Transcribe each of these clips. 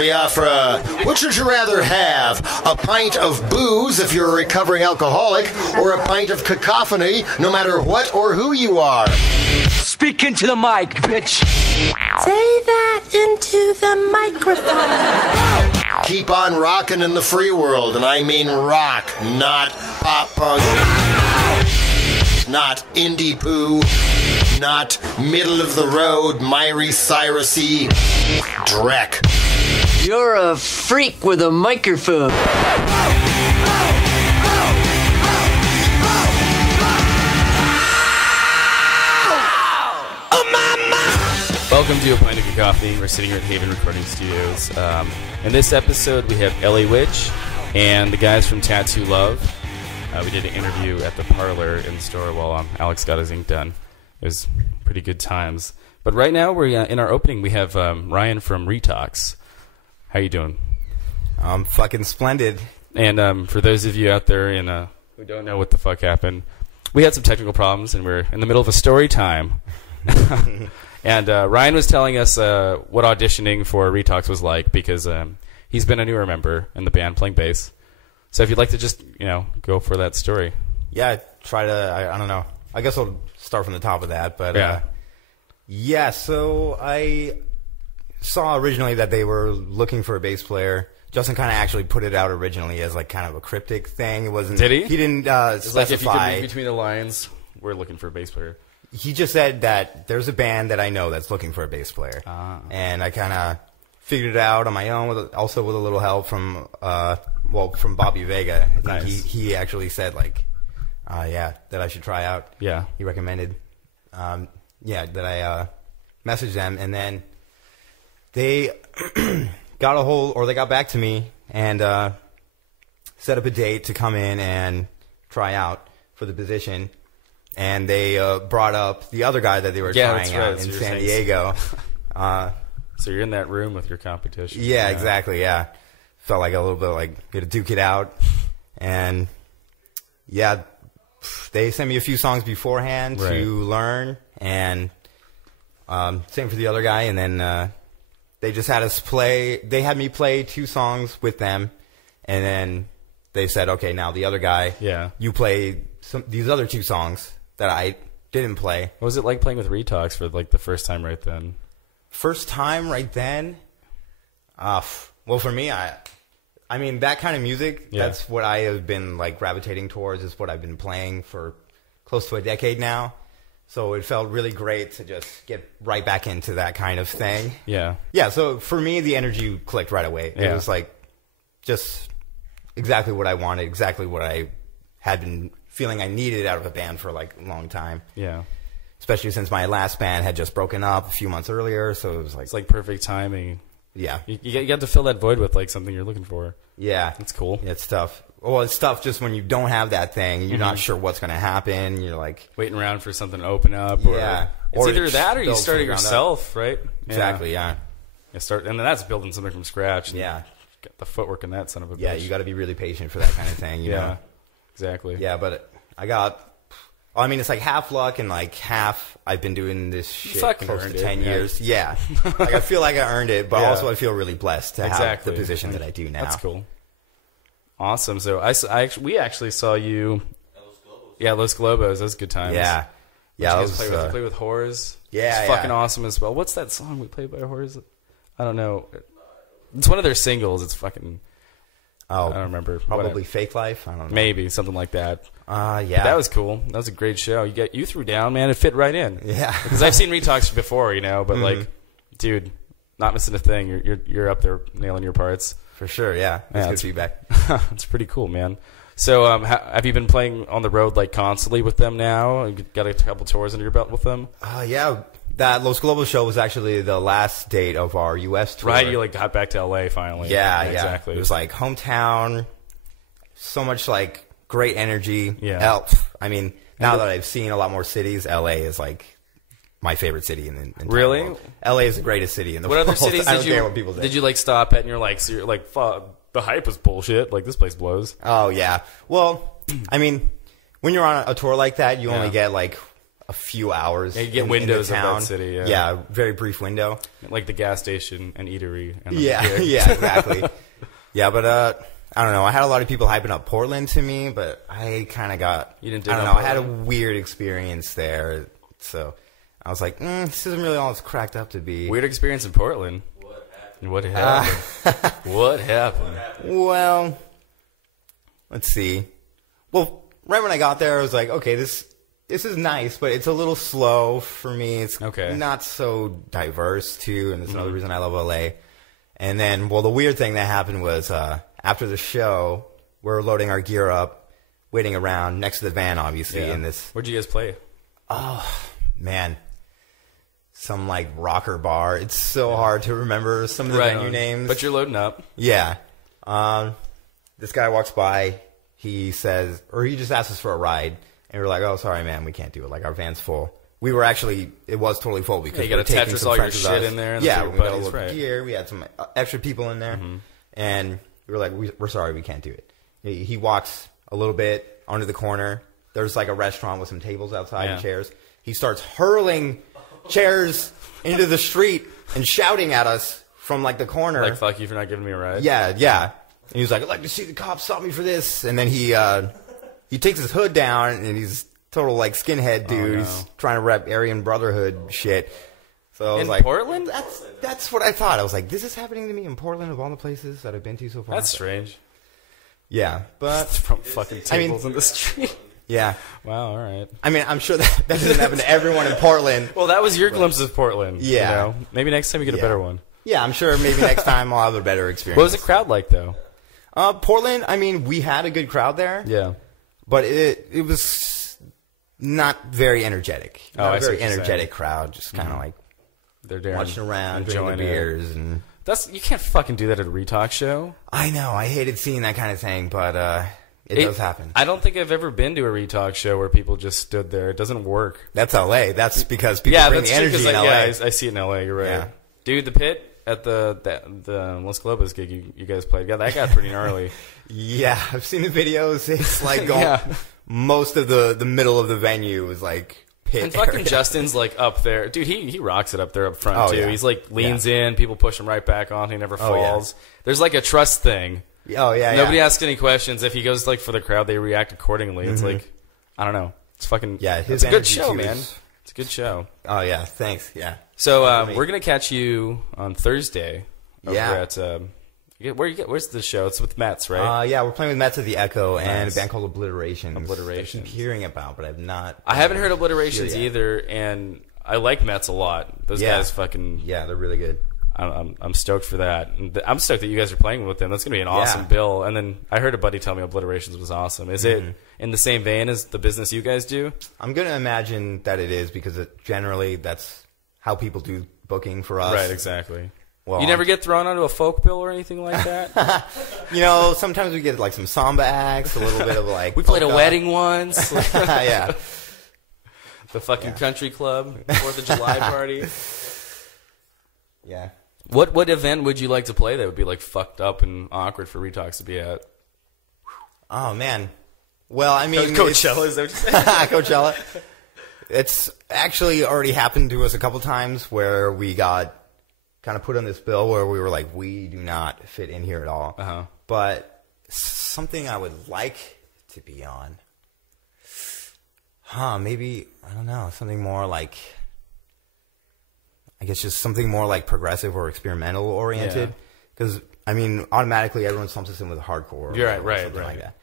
Biafra. Which would you rather have? A pint of booze if you're a recovering alcoholic, or a pint of cacophony no matter what or who you are? Speak into the mic, bitch. Say that into the microphone. Keep on rocking in the free world, and I mean rock, not pop punk, not indie poo, not middle of the road, Miley Cyrus-y dreck. You're a freak with a microphone. Welcome to A Pint of Cacophony. We're sitting here at Haven Recording Studios. In this episode, we have LA Witch and the guys from Tattoo Love. We did an interview at the parlor in the store while Alex got his ink done. It was pretty good times. But right now, we're in our opening. We have Ryan from Retox. How you doing? I'm fucking splendid. And for those of you out there who don't know what the fuck happened, we had some technical problems, and we're in the middle of a story time. And Ryan was telling us what auditioning for Retox was like, because he's been a newer member in the band playing bass. So if you'd like to just, go for that story. Yeah, I don't know. I guess I'll start from the top of that. But so I saw originally that they were looking for a bass player. Justin kind of actually put it out originally as like kind of a cryptic thing. It wasn't. Did he? He didn't specify. Like if you could read between the lines, we're looking for a bass player. He just said that there's a band that I know that's looking for a bass player. And I kind of figured it out on my own, also with a little help from Bobby Vega. I think he actually said, like, that I should try out. Yeah. He recommended, that I message them. And then they they got back to me and set up a date to come in and try out for the position. And they brought up the other guy that they were trying out in San Diego. So you're in that room with your competition. Yeah, exactly, yeah. Felt like a little bit like you had to duke it out. And, yeah, they sent me a few songs beforehand to learn. And same for the other guy. And then they just had us they had me play 2 songs with them. And then they said, okay, now the other guy, you play these other 2 songs that I didn't play. What was it like playing with Retox for like the first time right then? First time right then? Well, for me, I mean, that kind of music, that's what I have been like gravitating towards. Is what I've been playing for close to a decade now. So it felt really great to just get right back into that kind of thing. Yeah. Yeah, so for me, the energy clicked right away. It was like just exactly what I wanted, exactly what I had been feeling I needed out of a band for like a long time. Yeah. Especially since my last band had just broken up a few months earlier, so it was like... It's like perfect timing. Yeah. You got to fill that void with like something you're looking for. Yeah. It's cool. Yeah, it's tough. Well, it's tough just when you don't have that thing, you're not sure what's going to happen, you're like... Waiting around for something to open up. Or, it's either that or you start it yourself, right? Exactly, yeah. And then that's building something from scratch. Yeah. Get the footwork in that son of a bitch. Yeah, you got to be really patient for that kind of thing, you know? Exactly. Yeah, but I got... I mean, it's like half luck and like half I've been doing this shit close to 10 years. Yeah. Like I feel like I earned it, but also I feel really blessed to have the position that I do now. That's cool. Awesome. So we actually saw you... Los Globos. Those good times. Yeah. Yeah. You guys play with Whores. Yeah, it's fucking awesome as well. What's that song we played by Whores? I don't know. It's one of their singles. It's fucking... I don't remember. Probably Fake Life. I don't know. Maybe something like that. Yeah. But that was cool. That was a great show. You threw down, man. It fit right in. Yeah. Because I've seen Retox before, but like, dude, not missing a thing. You're up there nailing your parts. For sure. Yeah. That's good feedback. It's pretty cool, man. So, have you been playing on the road like constantly with them now? You got a couple tours under your belt with them? Yeah. That Los Globos show was actually the last date of our U.S. tour. Right, you like got back to L.A. finally. Yeah, exactly. It was like hometown, so much like great energy. Yeah. I mean, now that I've seen a lot more cities, L.A. is like my favorite city in the entire really? world. L.A. is the greatest city in the world. What other cities did you like stop at and you're like, fuck, the hype was bullshit. Like, this place blows. Oh, yeah. Well, I mean, when you're on a tour like that, you only get like a few hours. Yeah, you get windows of that city. Yeah, very brief window. Like the gas station and eatery. And yeah, exactly. Yeah, but I don't know. I had a lot of people hyping up Portland to me, but I kind of got. You didn't. I don't know. I had a weird experience there, so I was like, this isn't really all it's cracked up to be. Weird experience in Portland. What happened? What happened? Well, let's see. Well, right when I got there, I was like, okay, this is nice, but it's a little slow for me. It's not so diverse, too, and that's another reason I love LA. And then, well, the weird thing that happened was after the show, we're loading our gear up, waiting around next to the van, obviously. Yeah. In this. Where'd you guys play? Oh, man. Some, like, rocker bar. It's so hard to remember some of the venue names. But you're loading up. Yeah. This guy walks by. He says, or he just asks us for a ride. And we're like, oh, sorry, man, we can't do it. Like, our van's full. We were actually, it was totally full because you got to Tetris all your shit in there. And we got a little gear. We had some extra people in there. And we were like, we're sorry, we can't do it. He walks a little bit onto the corner. There's like a restaurant with some tables outside and chairs. He starts hurling chairs into the street and shouting at us from like the corner. Like, fuck you for not giving me a ride? Yeah. And he was like, I'd like to see the cops stop me for this. And then he takes his hood down and he's total like skinhead dude. He's trying to rep Aryan Brotherhood shit. So I was like, Portland? That's what I thought. I was like, this is happening to me in Portland of all the places that I've been to so far. That's strange. Yeah, but from fucking tables in the street. Yeah. Wow. All right. I mean, I'm sure that doesn't happen to everyone in Portland. Well, that was your glimpse of Portland. Yeah. You know? Maybe next time you get a better one. Yeah, I'm sure maybe next time I'll have a better experience. What was the crowd like though? Portland. I mean, we had a good crowd there. Yeah. But it was not very energetic. Not a very energetic crowd. Just kind of like they're watching around, drinking beers, and you can't fucking do that at a Retox show. I know. I hated seeing that kind of thing, but it does happen. I don't think I've ever been to a Retox show where people just stood there. It doesn't work. That's LA. That's because people bring the energy in LA. Yeah, I see it in LA. You're right. Yeah. Dude, the pit at the Los Globos gig you guys played, that got pretty gnarly. Yeah, I've seen the videos. It's like most of the middle of the venue was like pit. And fucking Justin's like up there. Dude, he rocks it up there up front too. Yeah. He's like leans in, people push him right back on, he never falls. There's like a trust thing. Oh yeah. Nobody asks any questions. If he goes like for the crowd, they react accordingly. It's like I don't know. It's fucking it's a good show, man. It's a good show. Oh yeah, thanks. Yeah. So we're gonna catch you on Thursday over at where's the show? It's with METZ, right? Yeah, we're playing with METZ at the Echo and a band called Obliterations. Obliterations. I keep hearing about, but I've not. I haven't heard Obliterations either, and I like METZ a lot. Those guys fucking they're really good. I'm stoked for that. And I'm stoked that you guys are playing with them. That's gonna be an awesome bill. And then I heard a buddy tell me Obliterations was awesome. Is it in the same vein as the business you guys do? I'm gonna imagine that it is because generally that's how people do booking for us. Right, exactly. Well, you never get thrown onto a folk bill or anything like that? Sometimes we get like some samba acts, a little bit of like... We played a wedding once. Yeah. The fucking country club, 4th of July party. Yeah. What event would you like to play that would be like fucked up and awkward for Retox to be at? Oh, man. Well, I mean... Coachella, is that what you said? Coachella. It's actually already happened to us a couple times where we got kind of put on this bill where we were like, we do not fit in here at all. But something I would like to be on. Maybe, I don't know, something more like, I guess just something more like progressive or experimental oriented. Because, I mean, automatically everyone lumps us in with hardcore. Right. Something like that.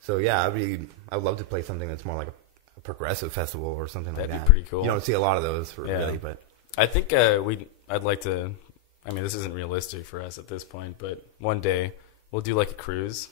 So, yeah, I'd love to play something that's more like a progressive festival or something like that. That'd be pretty cool. You don't see a lot of those, really, but... I think I'd like to... I mean, this isn't realistic for us at this point, but one day we'll do like a cruise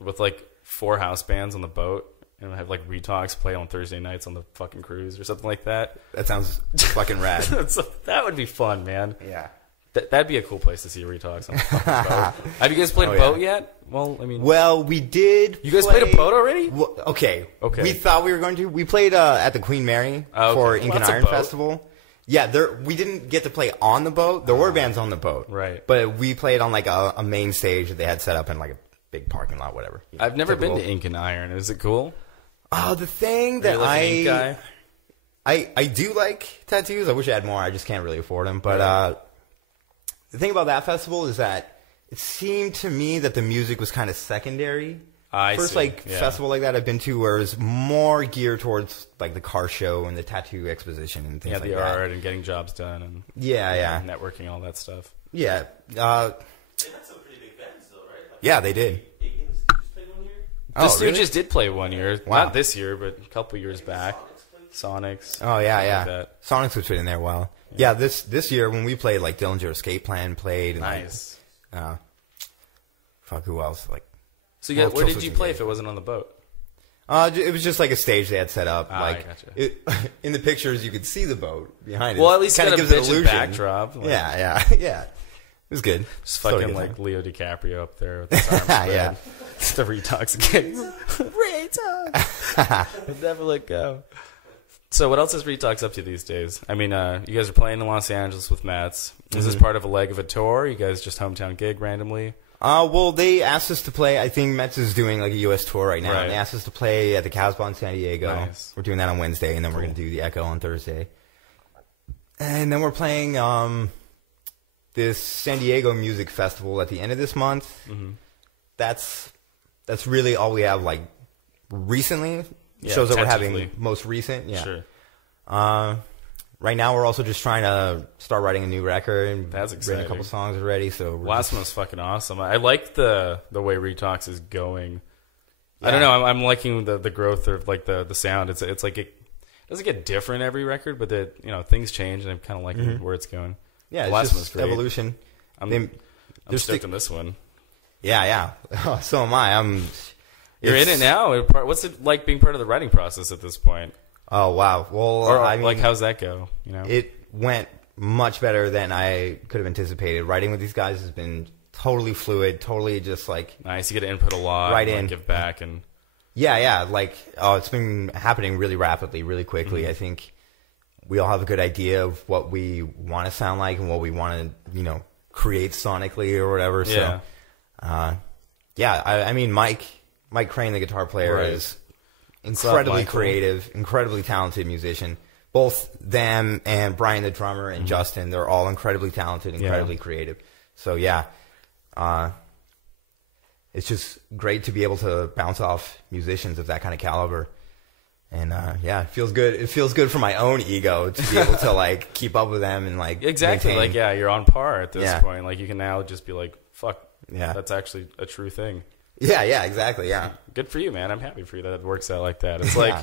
with like 4 house bands on the boat, and we'll have like Retox play on Thursday nights on the fucking cruise or something like that. That sounds fucking rad. That would be fun, man. Yeah. That'd be a cool place to see a Retox on the fucking boat. Have you guys played boat yet? Well, I mean... Well, we did. You guys played a boat already? Well, okay. We thought we were going to. We played at the Queen Mary for Ink and Iron Festival. Yeah, we didn't get to play on the boat. There were bands on the boat. Right. But we played on like a main stage that they had set up in like a big parking lot, whatever. I've never been to Ink and Iron. Is it cool? The thing that Ink guy? I do like tattoos. I wish I had more. I just can't really afford them. But the thing about that festival is that it seemed to me that the music was kind of secondary. First festival like that I've been to where it was more geared towards like the car show and the tattoo exposition and things like that. Yeah, the art and getting jobs done and networking, all that stuff. Yeah. They had some pretty big bands though, right? Like, yeah, they did. Just played 1 year. The Stooges did play 1 year. Wow. Not this year, but a couple years back. Sonics. Oh, yeah. Like Sonics would fit in there well. Yeah, this year when we played, like, Dillinger Escape Plan played. And, nice. Who else? Like, so where did you play if it wasn't on the boat? It was just like a stage they had set up. Like, gotcha. In the pictures, you could see the boat behind it. Well, at least kind of gives an illusion. Backdrop. Like, yeah. It was good. Just fucking like Leo DiCaprio up there with his arms spread. Yeah. It's the Retox gigs. Retox. Never let go. So what else is Retox up to these days? I mean, you guys are playing in Los Angeles with METZ. Is this part of a leg of a tour? You guys just hometown gig randomly? Well, they asked us to play. I think METZ is doing like a U.S. tour right now. Right. And they asked us to play at the Casbah in San Diego. Nice. We're doing that on Wednesday, and then we're going to do the Echo on Thursday. And then we're playing this San Diego Music Festival at the end of this month. Mm-hmm. That's really all we have like recently. Shows that we're having most recent. Yeah. Sure. Right now, we're also just trying to start writing a new record. That's exciting. Written a couple songs already. So last one was fucking awesome. I like the way Retox is going. Yeah. I don't know. I'm liking the growth of like the sound. It's like it doesn't get different every record, but things change, and I'm kind of liking where it's going. Yeah, the last it's one was great. Evolution. I'm stoked on this one. Yeah. So am I. You're in it now. What's it like being part of the writing process at this point? Oh, wow. Well, I mean, like, how's that go? You know, it went much better than I could have anticipated. Writing with these guys has been totally fluid, totally just like nice. You get to input a lot, right and, in, give back, and yeah. Like, it's been happening really rapidly, really quickly. Mm-hmm. I think we all have a good idea of what we want to sound like and what we want to, create sonically or whatever. Yeah. So, I mean, Mike Crane, the guitar player, is incredibly creative, incredibly talented musician. Both them and Brian, the drummer, and Justin, they're all incredibly talented, incredibly creative. So, it's just great to be able to bounce off musicians of that kind of caliber. And, it feels good. It feels good for my own ego to be able to, like, keep up with them and, like, exactly. maintain. Like, you're on par at this point. Like, you can now just be like, fuck, that's actually a true thing. Yeah, exactly, yeah. Good for you, man. I'm happy for you that it works out like that. It's like,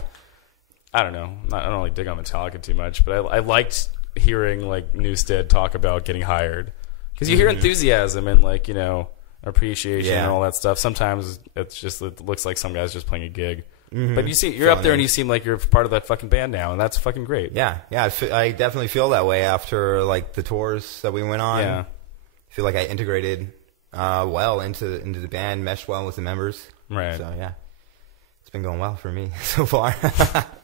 I don't know. I don't really dig on Metallica too much, but I liked hearing, like, Newstead talk about getting hired. Because you hear enthusiasm and, like, appreciation and all that stuff. Sometimes it looks like some guy's just playing a gig. Mm-hmm. But you're up there and you seem like you're part of that fucking band now, and that's fucking great. Yeah. I definitely feel that way after, like, the tours that we went on. Yeah. I feel like I integrated well into the band, meshed well with the members. Right. So, it's been going well for me so far.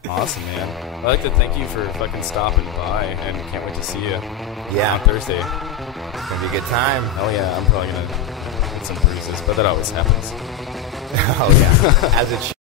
Awesome, man. I'd like to thank you for fucking stopping by, and can't wait to see you on Thursday. It's going to be a good time. Oh, yeah. I'm probably going to get some bruises, but that always happens. Oh, yeah. As it should.